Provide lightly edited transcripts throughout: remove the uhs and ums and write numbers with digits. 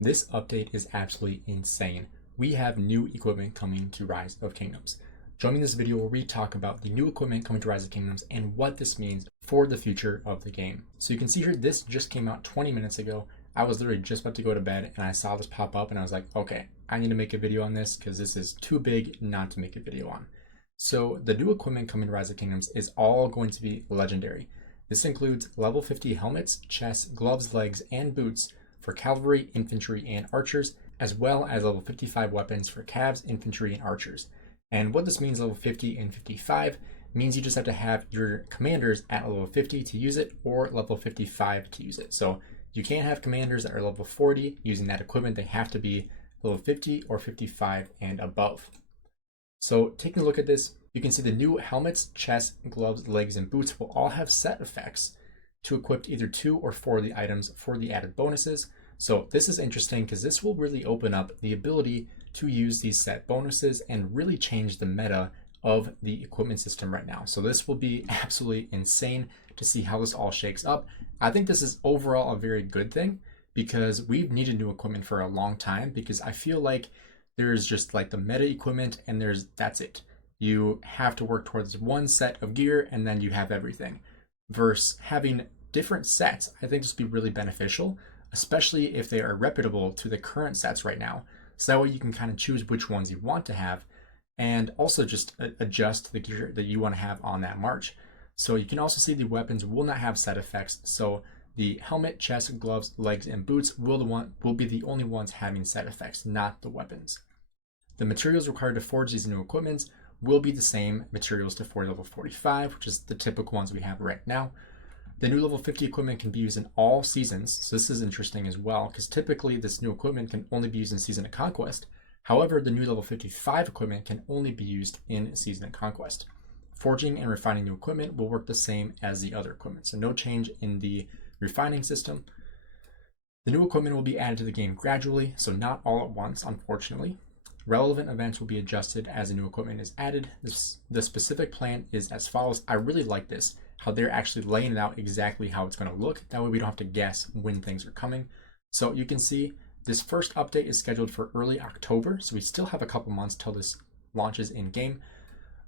This update is absolutely insane. We have new equipment coming to Rise of Kingdoms. Join me in this video where we talk about the new equipment coming to Rise of Kingdoms and what this means for the future of the game. So you can see here, this just came out 20 minutes ago. I was literally just about to go to bed and I saw this pop up and I was like, okay, I need to make a video on this because this is too big not to make a video on. So the new equipment coming to Rise of Kingdoms is all going to be legendary. This includes level 50 helmets, chests, gloves, legs, and boots for cavalry, infantry, and archers, as well as level 55 weapons for cavs, infantry, and archers. And what this means, level 50 and 55, means you just have to have your commanders at level 50 to use it, or level 55 to use it. So you can't have commanders that are level 40 using that equipment. They have to be level 50 or 55 and above. So taking a look at this, you can see the new helmets, chests, gloves, legs, and boots will all have set effects to equip either 2 or 4 of the items for the added bonuses. So this is interesting because this will really open up the ability to use these set bonuses and really change the meta of the equipment system right now. So this will be absolutely insane to see how this all shakes up. I think this is overall a very good thing because we've needed new equipment for a long time, because I feel like there's just like the meta equipment and that's it. You have to work towards one set of gear and then you have everything. Versus having different sets, I think this would be really beneficial, especially if they are reputable to the current sets right now. So that way you can kind of choose which ones you want to have and also just adjust the gear that you want to have on that march. So you can also see the weapons will not have set effects. So the helmet, chest, gloves, legs, and boots will be the only ones having set effects, not the weapons. The materials required to forge these new equipments will be the same materials to forge level 45, which is the typical ones we have right now. The new level 50 equipment can be used in all seasons, so this is interesting as well, because typically this new equipment can only be used in Season of Conquest. However, the new level 55 equipment can only be used in Season of Conquest. Forging and refining new equipment will work the same as the other equipment, so no change in the refining system. The new equipment will be added to the game gradually, so not all at once, unfortunately. Relevant events will be adjusted as the new equipment is added. The specific plan is as follows. I really like this, how they're actually laying it out exactly how it's going to look. That way we don't have to guess when things are coming. So you can see this first update is scheduled for early October, so we still have a couple months till this launches in game.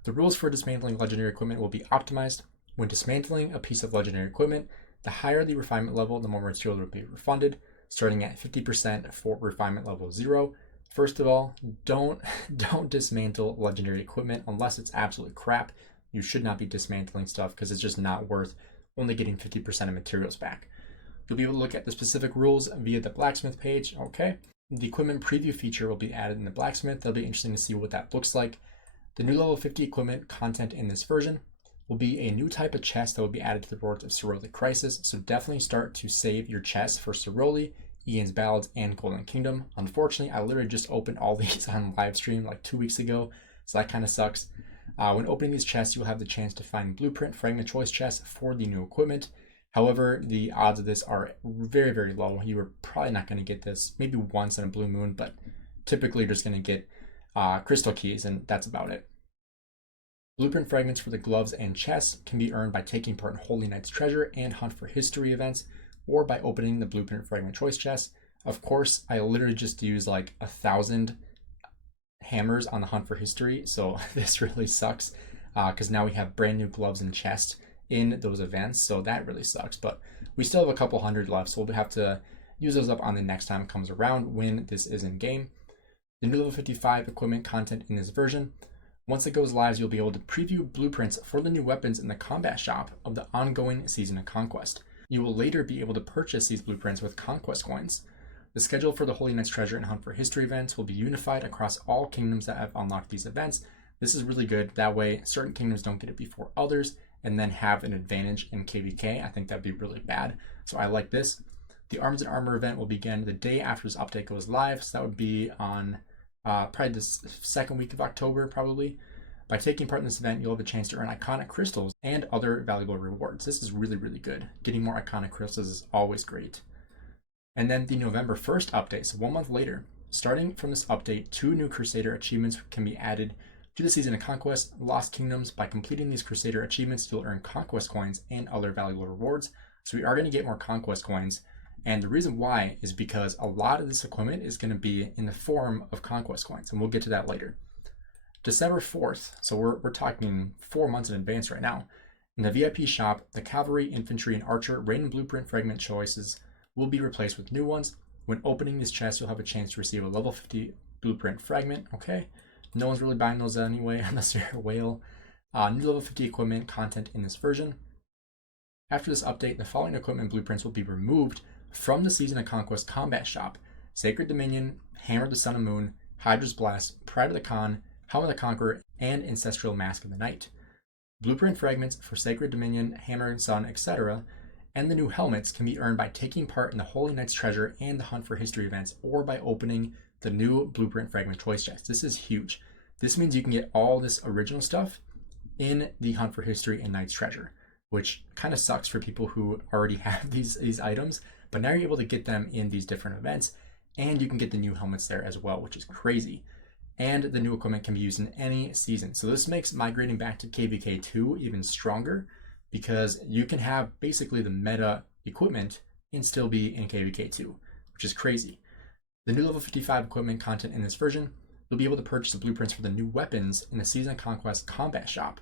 The rules for dismantling legendary equipment will be optimized. When dismantling a piece of legendary equipment, the higher the refinement level, the more material will be refunded, starting at 50% for refinement level 0. First of all, don't dismantle legendary equipment unless it's absolute crap. You should not be dismantling stuff because it's just not worth only getting 50% of materials back. You'll be able to look at the specific rules via the blacksmith page. Okay. The equipment preview feature will be added in the blacksmith. That'll be interesting to see what that looks like. The new level 50 equipment content in this version will be a new type of chest that will be added to the Rewards of Ceroli Crisis. So definitely start to save your chests for Ceroli, Ian's Ballads, and Golden Kingdom. Unfortunately, I literally just opened all these on live stream like 2 weeks ago, so that kind of sucks. When opening these chests, you'll have the chance to find blueprint fragment choice chests for the new equipment. However, the odds of this are very, very low. You are probably not going to get this maybe once in a blue moon, but typically you're just going to get crystal keys, and that's about it. Blueprint fragments for the gloves and chests can be earned by taking part in Holy Knight's Treasure and Hunt for History events, or by opening the blueprint fragment choice chest. Of course, I literally just used like 1,000 hammers on the Hunt for History, so this really sucks because now we have brand new gloves and chests in those events, so that really sucks. But we still have a couple hundred left, so we'll have to use those up on the next time it comes around when this is in game. The new level 55 equipment content in this version, once it goes live, you'll be able to preview blueprints for the new weapons in the combat shop of the ongoing Season of Conquest. You will later be able to purchase these blueprints with conquest coins. The schedule for the Holy Knight's Treasure and Hunt for History events will be unified across all kingdoms that have unlocked these events. This is really good. That way, certain kingdoms don't get it before others and then have an advantage in KVK. I think that'd be really bad. So I like this. The Arms and Armor event will begin the day after this update goes live. So that would be on probably the second week of October, probably. By taking part in this event, you'll have a chance to earn iconic crystals and other valuable rewards. This is really, really good. Getting more iconic crystals is always great. And then the November 1st update, so 1 month later, starting from this update, 2 new Crusader achievements can be added to the Season of Conquest, Lost Kingdoms. By completing these Crusader achievements, you'll earn conquest coins and other valuable rewards. So we are going to get more conquest coins And the reason why is because a lot of this equipment is going to be in the form of conquest coins, and we'll get to that later. December 4th, so we're talking 4 months in advance right now. In the VIP shop, the cavalry, infantry, and archer random blueprint fragment choices will be replaced with new ones. When opening this chest, you'll have a chance to receive a level 50 blueprint fragment. Okay, no one's really buying those anyway, unless you're a whale. New level 50 equipment content in this version. After this update, the following equipment blueprints will be removed from the Season of Conquest combat shop: Sacred Dominion, Hammer of the Sun and Moon, Hydra's Blast, Pride of the Khan, Helm of the Conqueror, and Ancestral Mask of the Night. Blueprint fragments for Sacred Dominion, Hammer and Sun, etc., and the new helmets can be earned by taking part in the Holy Knight's Treasure and the Hunt for History events, or by opening the new Blueprint Fragment Choice Chest. This is huge. This means you can get all this original stuff in the Hunt for History and Knight's Treasure, which kind of sucks for people who already have these items, but now you're able to get them in these different events, and you can get the new helmets there as well, which is crazy. And the new equipment can be used in any season. So this makes migrating back to KVK 2 even stronger, because you can have basically the meta equipment and still be in KVK 2, which is crazy. The new level 55 equipment content in this version, you'll be able to purchase the blueprints for the new weapons in the Season of Conquest combat shop.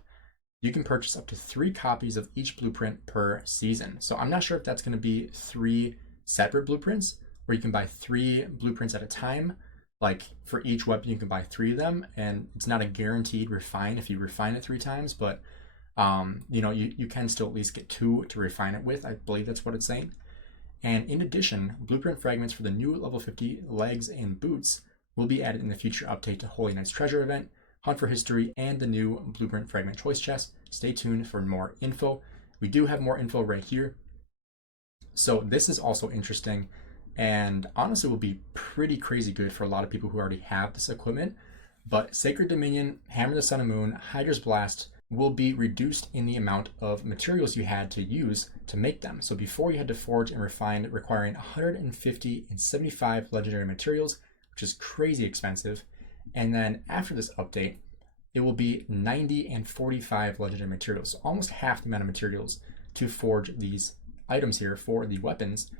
You can purchase up to 3 copies of each blueprint per season. So I'm not sure if that's going to be 3 separate blueprints, or you can buy 3 blueprints at a time. Like for each weapon, you can buy 3 of them, and it's not a guaranteed refine if you refine it 3 times, but you can still at least get 2 to refine it with. I believe that's what it's saying. And in addition, blueprint fragments for the new level 50 legs and boots will be added in the future update to Holy Knight's Treasure event, Hunt for History, and the new blueprint fragment choice chest. Stay tuned for more info. We do have more info right here. So this is also interesting, and honestly will be pretty crazy good for a lot of people who already have this equipment. But Sacred Dominion, Hammer of the Sun and Moon, Hydra's Blast will be reduced in the amount of materials you had to use to make them. So before you had to forge and refine, requiring 150 and 75 legendary materials, which is crazy expensive. And then after this update, it will be 90 and 45 legendary materials, so almost half the amount of materials to forge these items here for the weapons.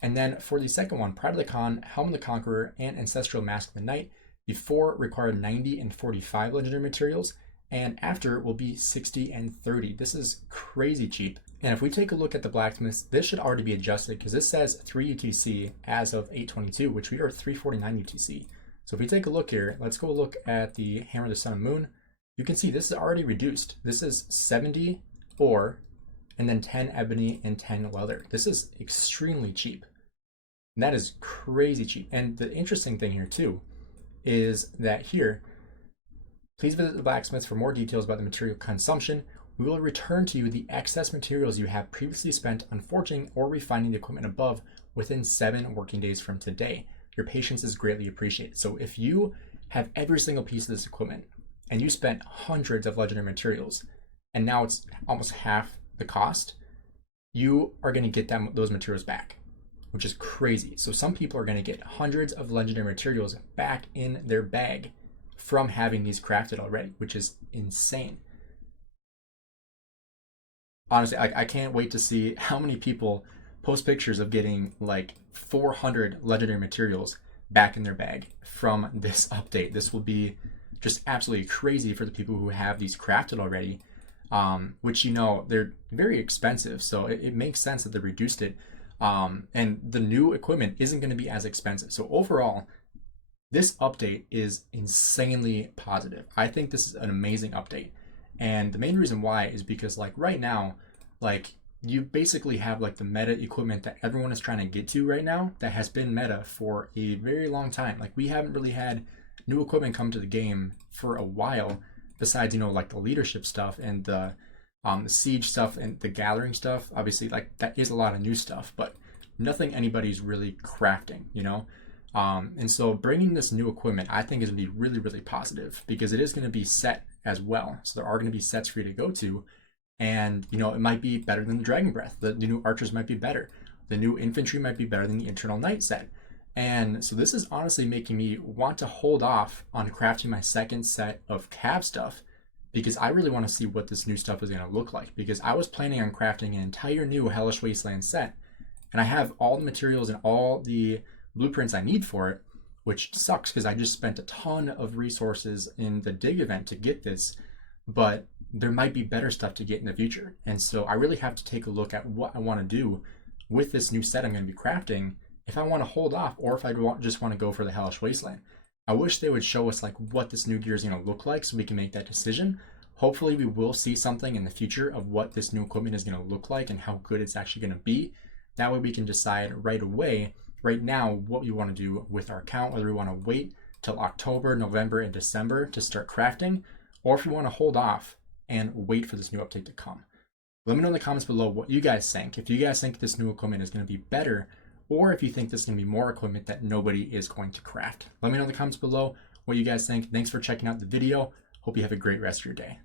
And then for the second one, Pride of the Khan, Helm of the Conqueror, and Ancestral Mask of the Night, before required 90 and 45 legendary materials, and after will be 60 and 30. This is crazy cheap. And if we take a look at the blacksmiths, this should already be adjusted, because this says 3 UTC as of 8/22, which we are 349 UTC. So if we take a look here, let's go look at the Hammer of the Sun and Moon. You can see this is already reduced. This is 70 ore, and then 10 ebony and 10 leather. This is extremely cheap. And that is crazy cheap. And the interesting thing here too is that here, please visit the blacksmiths for more details about the material consumption. We will return to you the excess materials you have previously spent on forging or refining the equipment above within 7 working days from today. Your patience is greatly appreciated. So if you have every single piece of this equipment and you spent hundreds of legendary materials, and now it's almost half the cost, you are going to get those materials back, which is crazy. So some people are going to get hundreds of legendary materials back in their bag from having these crafted already, which is insane. Honestly, I can't wait to see how many people post pictures of getting like 400 legendary materials back in their bag from this update. This will be just absolutely crazy for the people who have these crafted already, which, they're very expensive. So it makes sense that they reduced it. And the new equipment isn't going to be as expensive. So overall, this update is insanely positive. I think this is an amazing update. And the main reason why is because right now, you basically have the meta equipment that everyone is trying to get to right now that has been meta for a very long time. We haven't really had new equipment come to the game for a while, besides, the leadership stuff and the siege stuff and the gathering stuff. Obviously, that is a lot of new stuff, but nothing anybody's really crafting, and so bringing this new equipment, I think, is going to be really, really positive, because it is going to be set as well. So there are going to be sets for you to go to, and it might be better than the Dragon Breath. The new archers might be better. The new infantry might be better than the Eternal Night set. And so this is honestly making me want to hold off on crafting my second set of cav stuff, because I really want to see what this new stuff is going to look like, because I was planning on crafting an entire new Hellish Wasteland set, and I have all the materials and all the blueprints I need for it, which sucks because I just spent a ton of resources in the dig event to get this, but there might be better stuff to get in the future. And so I really have to take a look at what I want to do with this new set I'm going to be crafting, if I want to hold off or if I just want to go for the Hellish Wasteland. I wish they would show us like what this new gear is going to look like so we can make that decision. Hopefully we will see something in the future of what this new equipment is going to look like and how good it's actually going to be. That way we can decide right away, right now, what we want to do with our account, whether we want to wait till October, November, and December to start crafting, or if we want to hold off and wait for this new update to come. Let me know in the comments below what you guys think. If you guys think this new equipment is going to be better, or if you think this is going to be more equipment that nobody is going to craft. Let me know in the comments below what you guys think. Thanks for checking out the video. Hope you have a great rest of your day.